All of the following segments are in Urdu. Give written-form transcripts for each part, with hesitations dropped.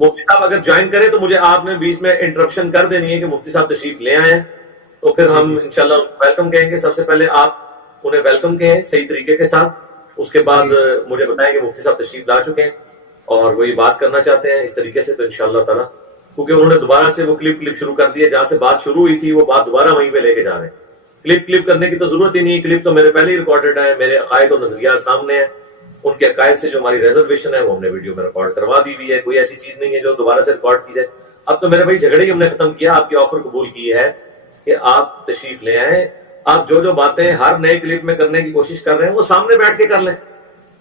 مفتی صاحب اگر جوائن کریں تو مجھے آپ نے بیچ میں انٹرپشن کر دینی ہے کہ مفتی صاحب تشریف لے آئے ہیں، تو پھر ہم انشاءاللہ ویلکم کہیں گے. سب سے پہلے آپ انہیں ویلکم کہیں صحیح طریقے کے ساتھ، اس کے بعد مجھے بتائیں کہ مفتی صاحب تشریف لا چکے ہیں اور وہ یہ بات کرنا چاہتے ہیں اس طریقے سے، تو انشاءاللہ تعالیٰ کیونکہ انہوں نے دوبارہ سے وہ کلپ شروع کر دی ہے، جہاں سے بات شروع ہوئی تھی وہ بات دوبارہ وہیں پہ لے کے جا رہے ہیں. کلپ کرنے کی تو ضرورت ہی نہیں ہے، کلپ تو میرے پہلے ہی ریکارڈڈ ہے، میرے عقائد اور نظریات سامنے ہیں، ان کے عقائد سے جو ہماری ریزرویشن ہے وہ ہم نے ویڈیو میں ریکارڈ کروا دی ہوئی ہے. کوئی ایسی چیز نہیں ہے جو دوبارہ سے ریکارڈ کی جائے. اب تو میرے بھائی جھگڑے ہی ہم نے ختم کیا، آپ کی آفر قبول کی ہے کہ آپ تشریف لے آئیں، آپ جو باتیں ہر نئے کلپ میں کرنے کی کوشش کر رہے ہیں وہ سامنے بیٹھ کے کر لیں،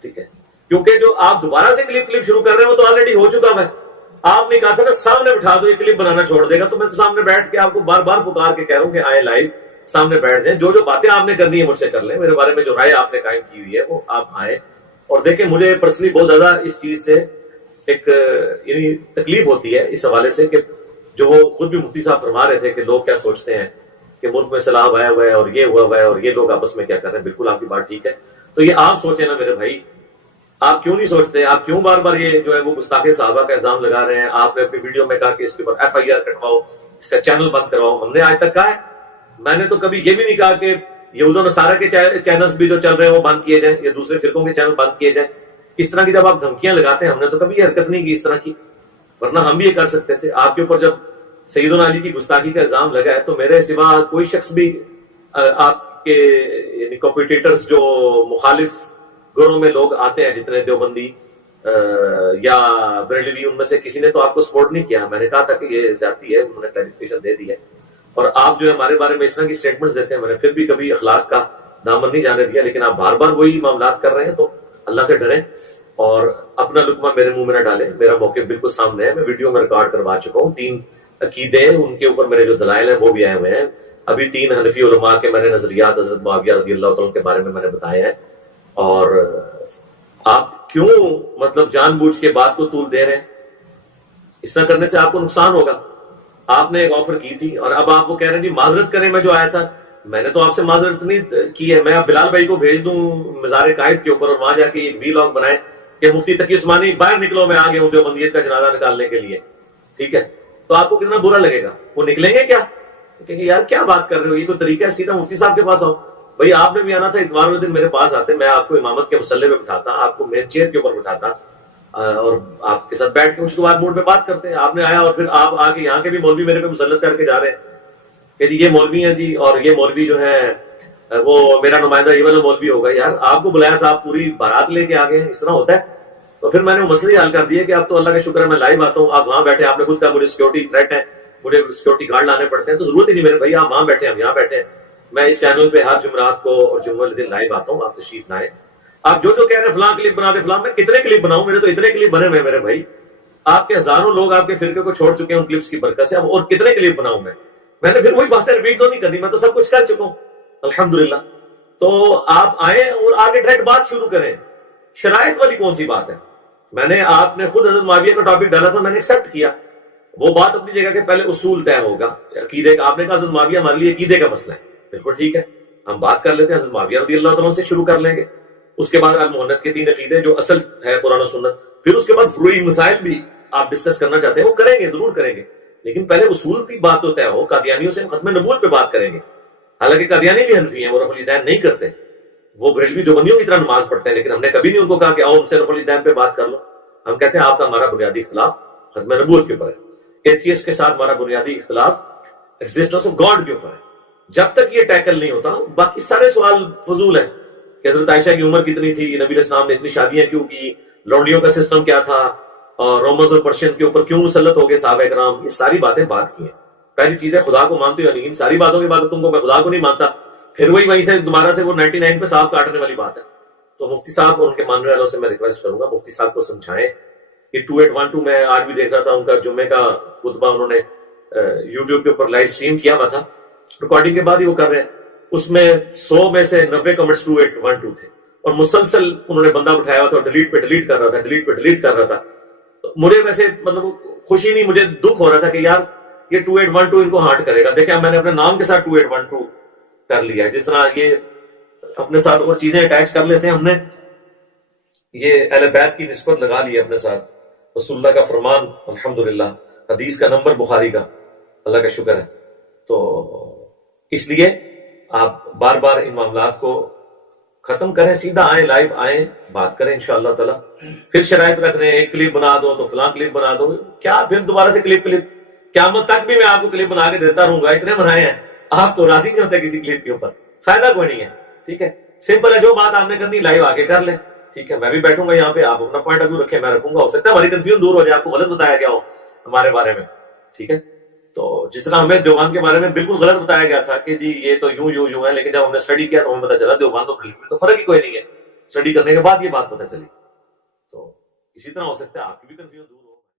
ٹھیک ہے؟ کیونکہ جو آپ دوبارہ سے کلپ شروع کر رہے ہیں وہ تو آلریڈی ہو چکا ہے. آپ نے کہا تھا نا سامنے بٹھا دو، یہ کلپ بنانا چھوڑ دے گا، تو میں تو سامنے بیٹھ کے آپ کو بار بار پکار کے کہہ رہا ہوں کہ آئے لائیو سامنے بیٹھ جائیں، جو باتیں آپ نے کرنی ہے مجھ سے کر لیں، میرے بارے میں جو رائے آپ نے قائم کی ہوئی ہے وہ آپ آئیں. اور دیکھیں مجھے پرسنلی بہت زیادہ اس چیز سے ایک یعنی تکلیف ہوتی ہے اس حوالے سے کہ جو وہ خود بھی مفتی صاحب فرما رہے تھے کہ لوگ کیا سوچتے ہیں کہ ملک میں سیلاب آیا ہوا ہے اور یہ ہوا ہوا ہے اور یہ لوگ آپس میں کیا کر رہے ہیں. بالکل آپ کی بات ٹھیک ہے، تو یہ آپ سوچیں نا میرے بھائی، آپ کیوں نہیں سوچتے؟ آپ کیوں بار بار یہ جو ہے وہ گستاخی صحابہ کا الزام لگا رہے ہیں؟ آپ نے اپنی ویڈیو میں کہا کہ اس کے اوپر FIR کٹواؤ، اس کا چینل بند کرواؤ. ہم نے آج تک کہا ہے، میں نے تو کبھی یہ بھی نہیں کہا کہ یہود و نصارہ کے چینلز بھی جو چل رہے ہیں وہ بند کیے جائیں یا دوسرے فرقوں کے چینل بند کیے جائیں. اس طرح کی جب آپ دھمکیاں لگاتے ہیں، ہم نے تو کبھی یہ حرکت نہیں کی اس طرح کی، ورنہ ہم بھی یہ کر سکتے تھے. آپ کے اوپر جب سیدنا علی کی گستاخی کا الزام لگا ہے تو میرے سوا کوئی شخص بھی آپ کے یعنی کمپیٹیٹرز جو مخالف گھروں میں لوگ آتے ہیں جتنے دیوبندی یا بریلوی، ان میں سے کسی نے تو آپ کو سپورٹ نہیں کیا. میں نے کہا تھا کہ یہ زیادتی ہے، انہوں نے کلیریفیکیشن دے دی ہے. اور آپ جو ہے ہمارے بارے میں اس طرح کی سٹیٹمنٹس دیتے ہیں، میں نے پھر بھی کبھی اخلاق کا دامن نہیں جانے دیا. لیکن آپ بار بار وہی معاملات کر رہے ہیں، تو اللہ سے ڈریں اور اپنا لقمہ میرے منہ میں نہ ڈالیں. میرا موقف بالکل سامنے ہے، میں ویڈیو میں ریکارڈ کروا چکا ہوں. 3 عقیدے ان کے اوپر میرے جو دلائل ہیں وہ بھی آئے ہوئے ہیں. ابھی 3 حنفی علماء کے میں نے نظریات حضرت معاویہ رضی اللہ تعالیٰ کے بارے میں نے بتائے ہیں. اور آپ کیوں مطلب جان بوجھ کے بات کو طول دے رہے ہیں؟ اس طرح کرنے سے آپ کو نقصان ہوگا. آپ نے ایک آفر کی تھی اور اب آپ کو کہہ رہے ہیں جی معذرت کریں، میں جو آیا تھا میں نے تو آپ سے معذرت نہیں کی ہے. میں اب بلال بھائی کو بھیج دوں مزار قائد کے اوپر اور وہاں جا کے ایک ویلاگ بنائے کہ مفتی تقی عثمانی باہر نکلو، میں آگے ہوں دیوبندیت کا جنازہ نکالنے کے لیے، ٹھیک ہے؟ تو آپ کو کتنا برا لگے گا؟ وہ نکلیں گے کیا؟ کہیں گے یار کیا بات کر رہے ہو، یہ کوئی طریقہ ہے؟ سیدھا مفتی صاحب کے پاس آؤ. بھائی آپ نے بھی آنا تھا، اتوار والے دن میرے پاس آتے، میں آپ کو امامت کے مسئلے پہ بٹھاتا، آپ کو مین چیئر کے اوپر بٹھاتا اور آپ کے ساتھ بیٹھ کے خوشگوار موڈ پہ بات کرتے ہیں. آپ نے آیا اور پھر آپ آگے یہاں کے بھی مولوی میرے پہ مسلط کر کے جا رہے ہیں کہ جی یہ مولوی ہیں جی، اور یہ مولوی جو ہے وہ میرا نمائندہ یہ والا مولوی ہوگا. یار آپ کو بلایا تھا، آپ پوری بارات لے کے آگے، اس طرح ہوتا ہے؟ تو پھر میں نے وہ مسئلے حل کر دیے کہ اب تو اللہ کا شکر ہے میں لائیو آتا ہوں. آپ وہاں بیٹھے، آپ نے خود کہا مجھے سیکورٹی تھریٹ ہے، مجھے سیکورٹی گارڈ لانے پڑتے ہیں، تو ضرورت ہی نہیں میرے بھائی، آپ وہاں بیٹھے ہم یہاں بیٹھے ہیں. میں اس چینل پہ ہر جمعرات کو اور جمعہ دن لائیو آتا ہوں، آپ تشریف لائیں. آپ جو کہہ رہے ہیں فلاں کلپ بنا دے فلاں، میں کتنے کلپ بناؤں؟ میرے تو اتنے کلپ بنے ہوئے میرے بھائی. آپ کے ہزاروں لوگ آپ کے فرقے کو چھوڑ چکے ہیں ان کلپس کی برکت سے، اب اور کتنے کلپ بناؤں میں نے پھر وہی باتیں ریپیٹ تو نہیں کرنی، میں تو سب کچھ کر چکا ہوں الحمدللہ. تو آپ آئیں اور آگے ڈائریکٹ بات شروع کریں. شرائط والی کون سی بات ہے؟ میں نے آپ نے خود حضرت معاویہ کا ٹاپک ڈالا تھا، میں نے ایکسپٹ کیا. وہ بات اپنی جگہ کہ پہلے اصول طے ہوگا عقیدے کا. آپ نے کہا حضرت معاویہ ہمارے لیے عقیدے کا مسئلہ ہے، بالکل ٹھیک ہے، ہم بات کر لیتے ہیں. حضرت معاویہ رضی اللہ تعالیٰ سے شروع کر لیں گے، اس کے بعد المحنت کے 3 عقیدے جو اصل ہے قرآن و سنت، پھر اس کے بعد فروعی مسائل بھی آپ ڈسکس کرنا چاہتے ہیں وہ کریں گے، ضرور کریں گے. لیکن پہلے اصول کی بات تو طے ہو. قادیانیوں سے ختم نبوت پہ بات کریں گے، حالانکہ قادیانی بھی حنفی ہیں، وہ رفع الیدین نہیں کرتے، وہ بریلوی دیوبندیوں کی طرح نماز پڑھتے ہیں. لیکن ہم نے کبھی نہیں ان کو کہا کہ آؤ ہم سے رفع الیدین پہ بات کر لو. ہم کہتے ہیں آپ کا ہمارا بنیادی اختلاف ختم نبوت کے اوپر ہے. ایتھیسٹ کے ساتھ ہمارا بنیادی اختلاف ایگزسٹنس آف گاڈ کے اوپر ہے. جب تک یہ ٹیکل نہیں ہوتا باقی سارے سوال فضول ہیں کہ حضرت عائشہ کی عمر کتنی تھی، نبی علیہ السلام نے اتنی شادیاں کیوں کی، لونڈیوں کا سسٹم کیا تھا، اور رومنز اور پرشین کے اوپر کیوں مسلط ہو گئے صحابہ کرام. یہ ساری باتیں بات کی ہیں. پہلی چیز ہے خدا کو مانتے ہو نہیں، ان ساری باتوں کے بعد تم کو میں خدا کو نہیں مانتا، پھر وہیں سے دوبارہ سے وہ 99 پہ صاحب کاٹنے والی بات ہے. تو مفتی صاحب اور ان کے ماننے والوں سے میں ریکویسٹ کروں گا مفتی صاحب کو سمجھائیں کہ 2812 میں آج بھی دیکھ رہا تھا ان کا جمعے کا خطبہ انہوں نے یوٹیوب کے اوپر لائیو سٹریم کیا ہوا تھا، ریکارڈنگ کے بعد ہی وہ کر رہے ہیں. اس میں 100 میں سے 90 کمنٹس 2812 تھے اور مسلسل انہوں نے بندہ بٹھایا ہوا تھا، ڈیلیٹ پہ ڈیلیٹ کر رہا تھا، ڈیلیٹ پہ ڈیلیٹ کر رہا تھا. مجھے ویسے مطلب خوشی نہیں، مجھے دکھ ہو رہا تھا کہ یار یہ 2812 ان کو ہارٹ کرے گا. دیکھیں میں نے اپنے نام کے ساتھ 2812 کر لیا ہے. جس طرح یہ اپنے ساتھ اور چیزیں اٹیچ کر لیتے ہیں، ہم نے یہ اہل بیت کی نسبت لگا لی ہے اپنے ساتھ. رسول اللہ کا فرمان الحمدللہ، حدیث کا نمبر بخاری کا، اللہ کا شکر ہے. تو اس لیے آپ بار بار ان معاملات کو ختم کریں، سیدھا آئیں، لائیو آئیں، بات کریں انشاءاللہ تعالی. پھر شرائط رکھ رہے ہیں ایک کلپ بنا دو تو فلاں کلپ بنا دو، کیا پھر دوبارہ سے کلپ قیامت تک بھی میں آپ کو کلپ بنا کے دیتا رہوں گا، اتنے بنائے ہیں، آپ تو راضی نہیں ہوتے کسی کلپ کے اوپر، فائدہ کوئی نہیں ہے. ٹھیک ہے، سمپل ہے، جو بات آپ نے کرنی لائیو آگے کر لیں. ٹھیک ہے، میں بھی بیٹھوں گا یہاں پہ، آپ اپنا پوائنٹ آف ویو رکھیں، میں رکھوں گا، ہو سکتا ہے ہماری کنفیوژن دور ہو جائے، آپ کو غلط بتایا گیا ہو ہمارے بارے میں. ٹھیک ہے، تو جس طرح ہمیں دیوبند کے بارے میں بالکل غلط بتایا گیا تھا کہ جی یہ تو یوں ہے، لیکن جب ہم نے اسٹڈی کیا تو ہمیں پتا چلا دیوبند اور بریلوی میں تو فرق ہی کوئی نہیں ہے. اسٹڈی کرنے کے بعد یہ بات پتہ چلی. تو اسی طرح ہو سکتا ہے آپ کی بھی کنفیوژن دور